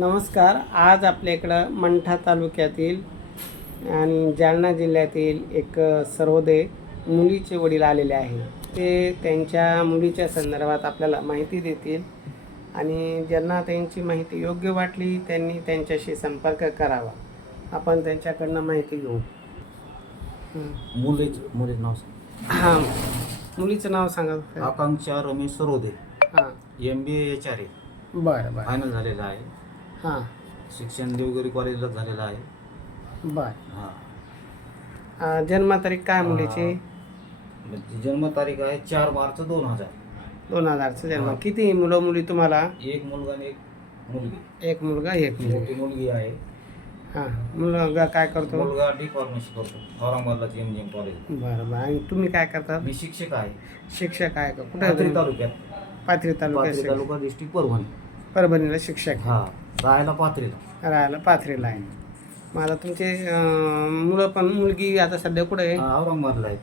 नमस्कार. आज आपल्या इकडं मंठा तालुक्यातील आणि जालना जिल्ह्यातील एक सर्वोदय मुलीचे वडील आलेले आहे. ते त्यांच्या मुलीच्या संदर्भात आपल्याला माहिती देतील आणि ज्यांना त्यांची माहिती योग्य वाटली त्यांनी त्यांच्याशी संपर्क करावा. आपण त्यांच्याकडनं माहिती घेऊ. हं. मुलीच मुलीचं नाव सांग. हां. मुलीचं नाव सांगा. आकांक्षा रमेश सरोदे. हां. M B H R A बरं बरं. फायनल झालेलं आहे. हां. शिक्षण देवगिरी कॉलेजला झालेलं आहे. बरं. हां. जन्मतारीख काय मुलीची? म्हणजे जन्मतारीख आहे चार मार्च दोन हजार. दोन हजारचं जन्म. हां. किती मुलं मुली तुम्हाला? एक मुलगा आणि एक मुलगी. एक मुलगा एक मुलगी. मोठी मुलगी आहे. हां. मुलगा काय करतो? मुलगा डी फार्मसी करतो. औरंगाबादला एम जी एम कॉलेज बरं बरं. आणि तुम्ही काय करता? मी शिक्षक आहे. शिक्षक आहे का? कुठे पाथरी? तालुक्यात. पाथरी पाथरी तालुक्यात तालुका डिस्ट्रिक्ट परभणी. परभणीला शिक्षक हा राहायला पाथरीला. राहायला पाथरीला आहे. आता तुमचे अं, मुलं पण मुलगी आता सध्या कुठे आहे? हा, औरंगाबादला आहे.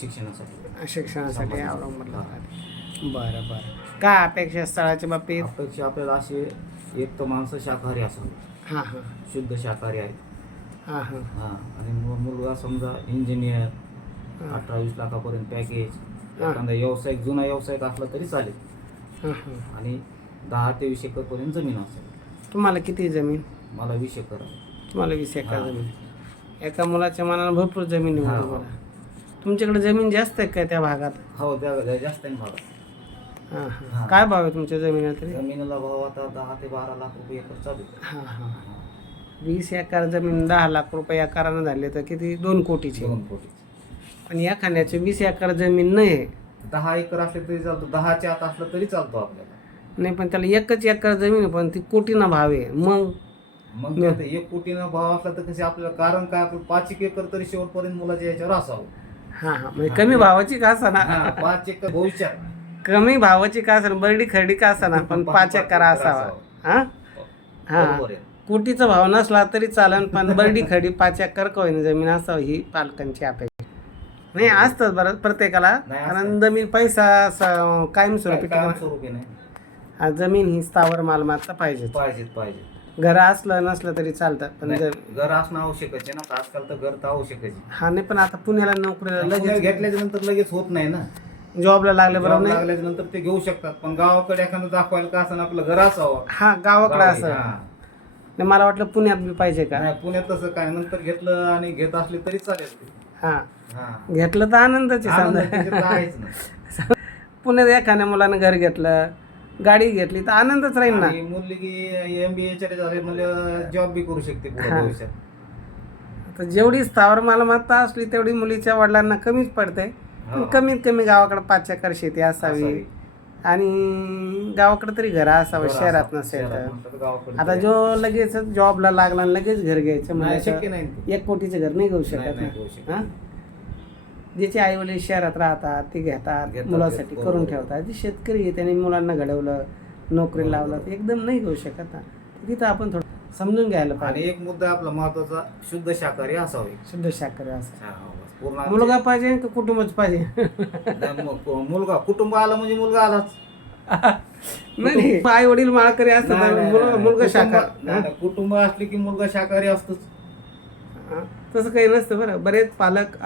शिक्षणासाठी. शिक्षणासाठी. औरंगाबादला. राहते. बरं बरं. काय अपेक्षा स्थळाच्या बाबतीत? अपेक्षा आपल्याला असे एक तर माणसं शाकाहारी असावी. हां हां. शुद्ध शाकाहारी आहेत. हां हां. हां आणि मु- मुलगा समजा इंजिनियर अठरा वीस लाखापर्यंत पॅकेज. एखादा व्यावसायिक जुना व्यावसायिक असला तरी चालेल. हां हां. आणि दहा ते वीस एकरपर्यंत जमीन असेल. तुम्हाला किती जमीन? मला वीस एकर आहे. तुम्हाला वीस एकर हां. जमीन. एका मुलाच्या मनानं भरपूर जमीन आहे हां. तुमच्याकडे जमीन जास्त आहे काय त्या भागात? हो त्या जास्त आहे भाग हां हां. हां. काय भाव आहे तुमच्या जमिनीला तरी? जमिनीला भाव आता दहा ते बारा लाख रुपये एकर चालू आहे. हां हां. वीस एकर जमीन दहा लाख रुपये एकारानं झाले तर किती? दोन कोटीचे. दोन कोटी पण या खाण्याचे वीस एकर जमीन नाही आहे. दहा एकर असले तरी चालतो. दहाच्या आत असलं तरी चालतो आपल्याला. नाही पण त्याला एकच एकर जमीन आहे पण ती कोटीना भाव आहे. मग? मग नाही. ते एक कोटीनं भाव असला तर कसे आपल्याला कारण काय? आपलं पाच एक एकर तरी शेवटपर्यंत मुलाच्या याच्यावर असावं. हां हां. म्हणजे कमी भावाची का असा हा, ना पाच एकर भविष्यात कमी भावाची का असा बर्डी खरडी का असा ना पण पाच एकर असावा. हां? हां. बरोबर आहे. कोटीचा भाव नसला तरी चालन पण बर्डी खडी पाच एकर का होईना जमीन असावं ही पालकांची अपेक्षा. नाही असतं बरं प्रत्येकाला. नाही, कारण जमीन पैसा असं कायमस्वरूपी काय टिकणार. स्वरूपी नाही. हा, जमीन ही स्थावर मालमत्ता पाहिजे. पाहिजेत पाहिजे घर असलं नसलं तरी चालतं पण जर घर असणं आवश्यकच आहे ना? आता आजकाल तर घर तर आवश्यकच आहे. हा नाही पण आता पुण्याला नोकरीला लगेच घेतल्याच्या नंतर लगेच होत नाही ना. जॉबला लागले बरोबर नाही. लागल्याच्या नंतर ते घेऊ शकतात पण गावाकडे एखादं दाखवायला का असं आपलं घर असावं. हा गावाकडे गावी, असं. हा. नाही, मला वाटलं पुण्यात बी पाहिजे का? नाही पुण्यात तसं काय नंतर घेतलं आणि घेत असले तरी चालेल ते. हा. हा. घेतलं तर आनंदच आनंद समजा त्याच्यात आहेच ना. पुण्यात एखाद्या मुलानं घर घेतलं गाडी घेतली तर आनंदच राहील ना आणि मुलगी एम बी एच झाले म्हणजे जॉब बी करू शकते पुढे हा. भविष्यात आता जेवढी स्थावर मालमत्ता असली तेवढी मुलीच्या वडिलांना कमीच पडते हो. कमीत कमी गावाकडे पाच एकर शेती असावी असावी. आणि गावाकडे तरी घर असावं शहरात. नसेल शहरात तर नसेल तर गावाकडे आता तरी जो लगेच जॉबला लागला आणि लगेच घर घ्यायचं नाही, म्हणजे शक्य नाही ते. एक कोटीचं घर नाही घेऊ नाही, शकत नाही घेऊ शकत. ना हा? ज्याचे आई वडील शहरात राहतात ते घेतात घेतात, मुलासाठी घेतात, करून बरोबर. ठेवतात. जे शेतकरी आहे त्यांनी मुलांना घडवलं नोकरी बरोबर. लावलं एकदम नाही घेऊ शकत ना. तिथं आपण थोडं समजून घ्यायला आणि पाहिजे. एक मुद्दा आपला महत्त्वाचा शुद्ध शाकाहारी असावे शुद्ध शाकाहारी असं. हा, हो. पूर्ण आमचे- मुलगा पाहिजे का कुटुंबच पाहिजे? नाही, मग मुलगा कुटुंब आला म्हणजे मुलगा आलाच. नाही आई वडील माळकरी असतात मुलगा शाकाहारी. कुटुंब असले की मुलगा शाकाहारी असतोच. हा? तसं काही नसतं बरं. बरेच पालक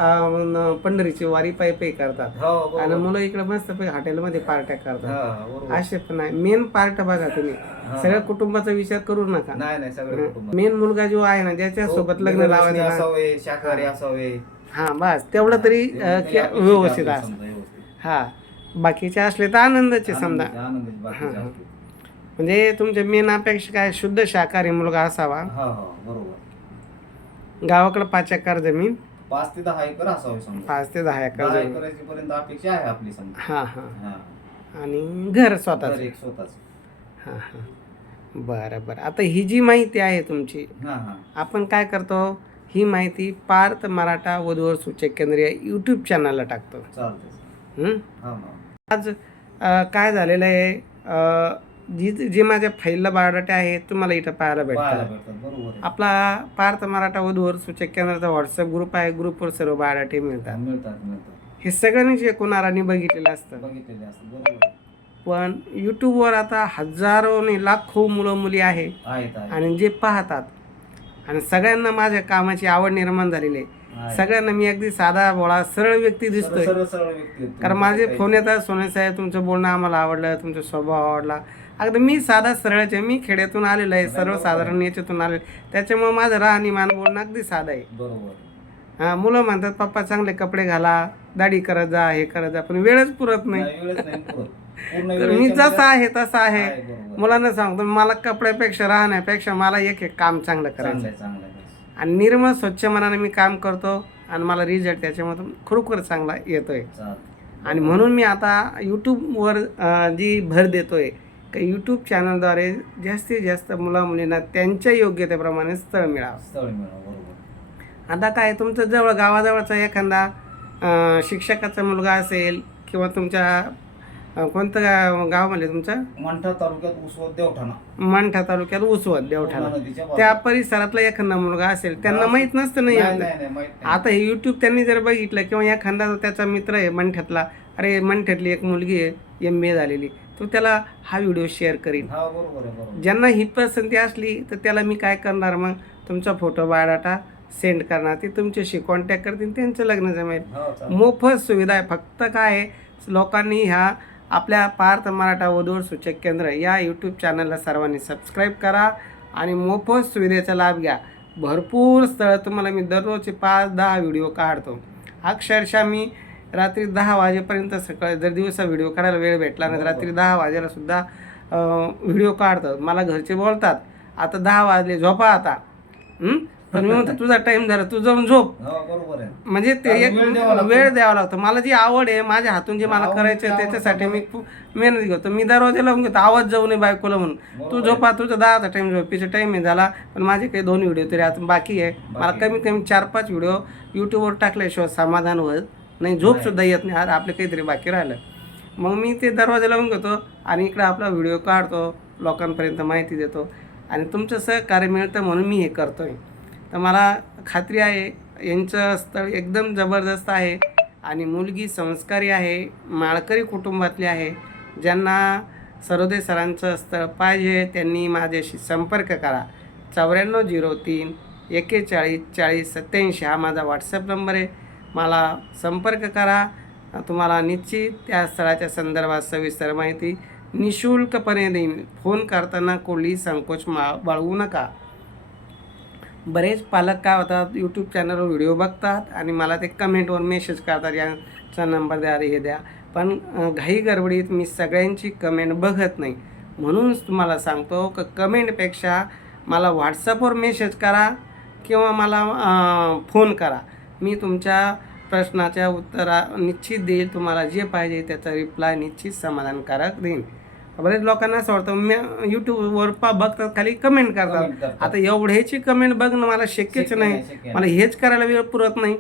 पंढरीची वारी पायी पायी करतात. हो. आणि मुलं इकडे मस्त हॉटेलमध्ये पार्ट्या करतात. हा. असे पण आहे. मेन पार्ट बघा तुम्ही. हा. सगळ्या कुटुंबाचा विचार करू नका. नाही नाही मेन मुलगा जो आहे ना ज्याच्या सोबत लग्न व्यसनी लावायचं असावे शाकाहारी असावे. हा बस. तेवढं तरी व्यवस्थित असं. हा. बाकीचे असले तर आनंदाचे समजा. हा, हा. म्हणजे तुमच्या मेन अपेक्षा काय? शुद्ध शाकाहारी मुलगा असावा. हा हा बरोबर. गावाकडे पाच एकर जमीन. पाच ते दहा एकर असावे समजा. पाच ते दहा एकर दहा जमीन. एकराची पर्यंत अपेक्षा आहे आपली समजा. हा हा. हा. आणि घर स्वतःच. तर एक स्वतःच. हा हा. बरं बरं. आता ही जी माहिती आहे तुमची हा हा. आपण काय करतो? ही माहिती पार्थ मराठा वधूवर सूचक केंद्र या यूट्यूब चॅनलला टाकतो. चालतंय. हं? हा हा. आज अ, काय झालेलं आहे? अ, जी जे माझ्या फाईलला बायोडाटे आहे तुम्हाला इथं पाहायला भेटतात बरोबर आहे. आपला पार्थ मराठा वधूवर सूचक केंद्राचा व्हॉट्सअप ग्रुप आहे ग्रुपवर सर्व बायोडाटे मिळतात मिळतात मिळतात हे सगळ्यांनी जे कोणाराने बघितलेलं असतं बघितलेले असतात बरोबर आहे. पण यूट्यूबवर आता हजारो आणि लाखो मुलं मुली आहे आहेत आहेत आणि जे पाहतात आणि सगळ्यांना माझ्या कामाची आवड निर्माण झालेली आहे. सगळ्यांना मी अगदी साधा बोळा सरळ व्यक्ती दिसतोय. कारण. माझे फोन येतात सोने साहेब तुमचं बोलणं आम्हाला आवडलं तुमचा स्वभाव आवडला. अगदी मी साधा सरळच आहे. मी खेड्यातून आलेलो आहे सर्वसाधारण याच्यातून आलेलो त्याच्यामुळे माझं राहणीमान बोलणं अगदी साधं आहे. बरोबर हा मुलं म्हणतात पप्पा चांगले कपडे घाला दाढी करत जा हे करत जा. पण वेळच पुरत नाही. तर मी जसा आहे तसा आहे. मुलांना सांगतो मला कपड्यापेक्षा राहण्यापेक्षा मला एक एक काम चांगलं करायचं आहे. आहे, आहे. आणि निर्मळ स्वच्छ मनाने मी काम करतो आणि मला रिझल्ट त्याच्यामधून खरोखर चांगला येतोय चालेल. आणि म्हणून मी आता यूट्यूबवर जी भर देतोय की यूट्यूब चॅनलद्वारे जास्तीत जास्त मुला मुलींना त्यांच्या योग्यतेप्रमाणे स्थळ मिळावं स्थळ मिळावं, आता काय तुमचं जवळ गावाजवळचा एखादा शिक्षकाचा मुलगा असेल किंवा तुमच्या कोणतं गाव गाव म्हणले तुमचं? मंठा तालुक्यात उसवत देवठाणा. मंठा तालुक्यात उसवत देवठाणा. त्या. परिसरातला एखादा मुलगा असेल त्यांना. माहीत नसतं नाही. आता हे यूट्यूब त्यांनी जर बघितलं किंवा एखादा त्याचा मित्र आहे मंठ्यातला अरे मंठ्यातली एक मुलगी आहे एम ए झालेली तो त्याला हा व्हिडिओ शेअर करीन. ज्यांना ही पसंती असली तर त्याला मी काय करणार? मग तुमचा फोटो बायोडाटा सेंड करणार. ते तुमच्याशी कॉन्टॅक्ट करतील त्यांचं लग्न जमेल. हो. मोफत सुविधा आहे. फक्त काय आहे लोकांनी ह्या आपल्या पार्थ मराठा वधूवर सूचक केंद्र या यूट्यूब चॅनलला सर्वांनी सबस्क्राईब करा आणि मोफत सुविधेचा लाभ घ्या. भरपूर स्थळं तुम्हाला मी दररोजचे पाच दहा व्हिडिओ काढतो. अक्षरशः मी रात्री दहा वाजेपर्यंत सकाळी जर दिवसा व्हिडिओ काढायला वेळ भेटला नाही रात्री दहा वाजेला सुद्धा व्हिडिओ काढतो मला घरचे बोलतात आता दहा वाजले झोपा आता. पण मी म्हणतो तुझा टाईम झाला तू जाऊन झोप. हो बरोबर आहे. म्हणजे ते एक वेळ द्यावा लागतो. वेळ द्यावा लागतो. मला जी आवड आहे माझ्या हातून जे मला आवड- करायचं आहे आवड- त्याच्यासाठी मी खूप मेहनत घेतो. मी दरवाजा लावून घेतो. आवाज जाऊ नये बायकोला म्हणून. तू बरोबर झोपा तुझा दहाचा टाइम झोपीचा टाइम आहे झाला. पण माझे काही दोन व्हिडिओ तरी आता बाकी आहे. मला बाकी. कमीत कमी चार पाच व्हिडिओ यूट्यूबवर टाकल्याशिवाय समाधान होत नाही. झोप. सुद्धा येत नाही. अरे आपले काहीतरी बाकी राहिलं. मग मी ते दरवाजा लावून घेतो आणि इकडे आपला व्हिडिओ काढतो. लोकांपर्यंत माहिती देतो. आणि तुमचं सहकार्य मिळतं म्हणून मी हे करतोय. तर मला खात्री आहे यांचं स्थळ एकदम जबरदस्त आहे आणि मुलगी संस्कारी आहे माळकरी कुटुंबातली आहे. ज्यांना सरोदे सरांचं स्थळ पाहिजे त्यांनी माझ्याशी संपर्क करा. चौऱ्याण्णव झिरो तीन एक्केचाळीस चाळीस सत्याऐंशी हा माझा व्हॉट्सअप नंबर आहे. मला संपर्क करा. तुम्हाला निश्चित त्या स्थळाच्या संदर्भात सविस्तर माहिती निशुल्कपणे देईन. फोन करताना कोणी संकोच मा बाळगू नका. बरेच पालक काय होतात यूट्यूब चॅनलवर व्हिडिओ बघतात आणि मला ते कमेंटवर मेसेज करतात यांचा नंबर द्या हे द्या. पण घाई गडबडीत मी सगळ्यांची कमेंट बघत नाही. म्हणूनच तुम्हाला सांगतो क कमेंटपेक्षा मला व्हॉट्सअपवर मेसेज करा किंवा मला फोन करा. मी तुमच्या प्रश्नाच्या उत्तरा निश्चित देईल तुम्हाला जे पाहिजे त्याचा रिप्लाय निश्चित समाधानकारक देईन. बरेच लोकांना असं वाटतं मी यूट्यूबवर पा बघतात खाली कमेंट करतात. आता एवढ्याची कमेंट बघणं मला शक्यच शक्य नाही. मला हेच करायला वेळ पुरत नाही.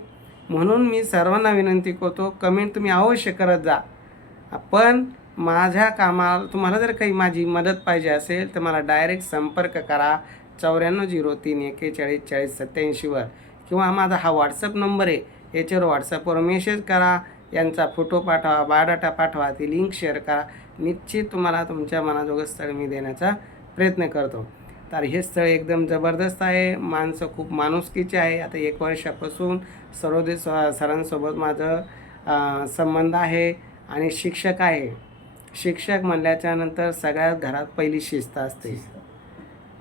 म्हणून मी सर्वांना विनंती करतो कमेंट तुम्ही अवश्य करत जा. पण माझ्या कामाला तुम्हाला जर काही माझी मदत पाहिजे असेल तर मला डायरेक्ट संपर्क करा चौऱ्याण्णव झिरो तीन एक्केचाळीस चाळीस सत्याऐंशीवर किंवा माझा हा व्हॉट्सअप नंबर आहे याच्यावर व्हॉट्सअपवर मेसेज करा यांचा फोटो पाठवा बायोडाटा पाठवा ती लिंक शेअर करा. निश्चित तुम्हाला तुमच्या मनाजोगं स्थळ मी देण्याचा प्रयत्न करतो. तर हे स्थळ एकदम जबरदस्त आहे. माणसं खूप माणुसकीचे आहे. आता एक वर्षापासून सर्वदे स- सरांसोबत माझं संबंध आहे आणि शिक्षक आहे. शिक्षक म्हणल्याच्या नंतर सगळ्यात घरात पहिली शिस्त असते.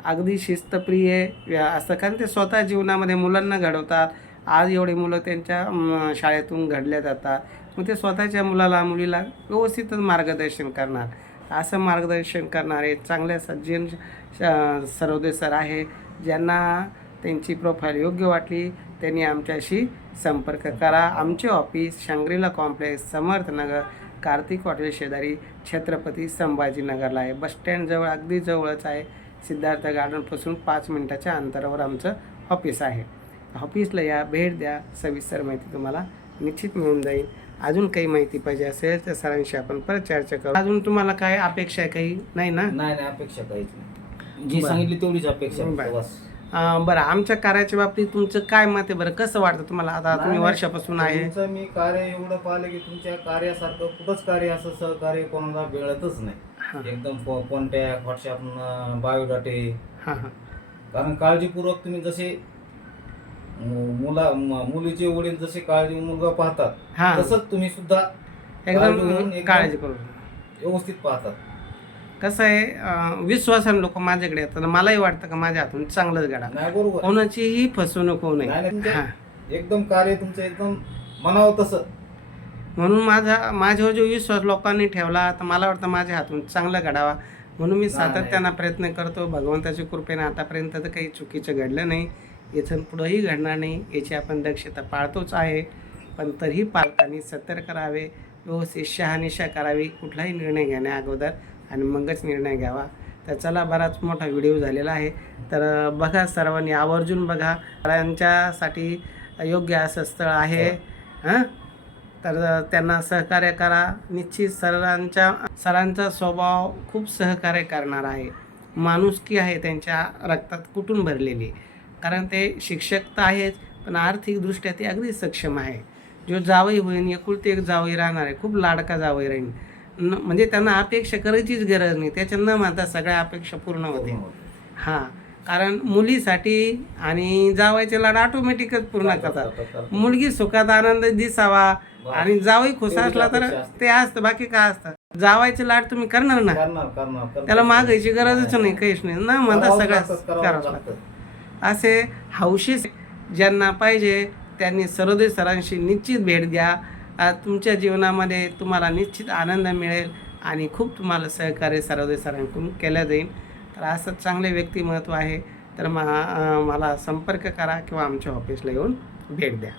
अगदी शिस्तप्रिय असतं. कारण ते स्वतः जीवनामध्ये मुलांना घडवतात. आज एवढी मुलं त्यांच्या शाळेतून घडल्या जातात. मग ते स्वतःच्या मुलाला मुलीला व्यवस्थितच मार्गदर्शन करणार. असं मार्गदर्शन करणारे चांगल्या सज्जन श- सर आहे ज्यांना त्यांची प्रोफाईल योग्य वाटली त्यांनी आमच्याशी संपर्क करा. आमचे office Shangrila complex Samarthnagar Kartik hotel शेजारी छत्रपती संभाजीनगरला आहे. बसस्टँडजवळ अगदी जवळच आहे. सिद्धार्थ गार्डनपासून पाच मिनटाच्या अंतरावर आमचं ऑफिस आहे. ऑफिसला या भेट द्या. सविस्तर माहिती तुम्हाला निश्चित मिळून जाईल. अजून काही माहिती पाहिजे असेल तर सरांशी आपण परत चर्चा करू. अजून तुम्हाला काय अपेक्षा आहे काही? नाही ना? नाही नाही अपेक्षा काहीच नाही. जी बरं. सांगितली तेवढीच अपेक्षा बरं. बस. अं, बरं आमच्या कार्याच्या बाबतीत तुमचं काय मत आहे बरं? कसं वाटतं तुम्हाला? आता तुम्ही. वर्षापासून आहे. तुमचं मी कार्य एवढं पाहिलं की तुमच्या कार्यासारखं कुठंच कार्य असं सहकार्य कोणाला मिळतच नाही. एकदम कॉन्टॅक्ट व्हॉट्सअप बायोडाटे हां हां. कारण काळजीपूर्वक तुम्ही जसे मुला मुलीचे वडील जसे काळजी मुलगा पाहतात हां. तसंच तुम्ही सुद्धा एकदम काळजी करू व्यवस्थित पाहतात. कसं आहे अं, विश्वासाने लोक माझ्याकडे येतात. आणि मलाही वाटतं का माझ्या हातून चांगलंच घडा बरोबर. कोणाचीही फसवणूक होऊ नये. हां. एकदम कार्य तुमचं एकदम म्हणावं तसं. म्हणून माझा माझ्यावर जो विश्वास लोकांनी ठेवला तर मला वाटतं माझ्या हातून चांगला घडावा. म्हणून मी. सातत्यानं प्रयत्न करतो. भगवंताच्या कृपेने आतापर्यंत तर काही चुकीचं घडलं नाही. इथून पुढंही घडणार नाही याची आपण दक्षता पाळतोच आहे. पण तरीही पालकांनी सतर्क राहावे व्यवस्थित शहानिशा करावी कुठलाही निर्णय घेण्या अगोदर आणि मगच निर्णय घ्यावा. तर चला बराच मोठा व्हिडिओ झालेला आहे. तर बघा सर्वांनी आवर्जून बघा. सरांच्यासाठी योग्य असं स्थळ आहे. हां. तर त्यांना सहकार्य करा. निश्चित सरांच्या सरांचा स्वभाव खूप सहकार्य करणार आहे. माणुसकी आहे त्यांच्या रक्तात कुठून भरलेली? कारण ते शिक्षक तर आहेच पण आर्थिकदृष्ट्या ते अगदी सक्षम आहे. जो जावई होईन एकुलती एक जावई राहणार आहे खूप लाडका जावई राहील न म्हणजे त्यांना अपेक्षा करायचीच गरज नाही त्याच्या न म्हणता सगळ्या अपेक्षा पूर्ण होते हां कारण मुलीसाठी आणि जावायचे लाड ऑटोमॅटिकच पूर्ण करतात. मुलगी सुखात आनंद दिसावा आणि जावई खुश असला तर ते असतं बाकी काय असतं? जावायचे लाड तुम्ही करणार ना. त्याला मागायची गरजच नाही. काहीच नाही. न म्हणता सगळ्या लागतं, असे हौशी ज्यांना पाहिजे त्यांनी सर्वोदय सरांशी निश्चित भेट द्या. तुमच्या जीवनामध्ये तुम्हाला निश्चित आनंद मिळेल आणि खूप तुम्हाला सहकार्य सर्वोदय सरांकडून केलं जाईल. तर असं चांगले व्यक्तिमत्व आहे. तर मा मला संपर्क करा किंवा आमच्या ऑफिसला येऊन भेट द्या.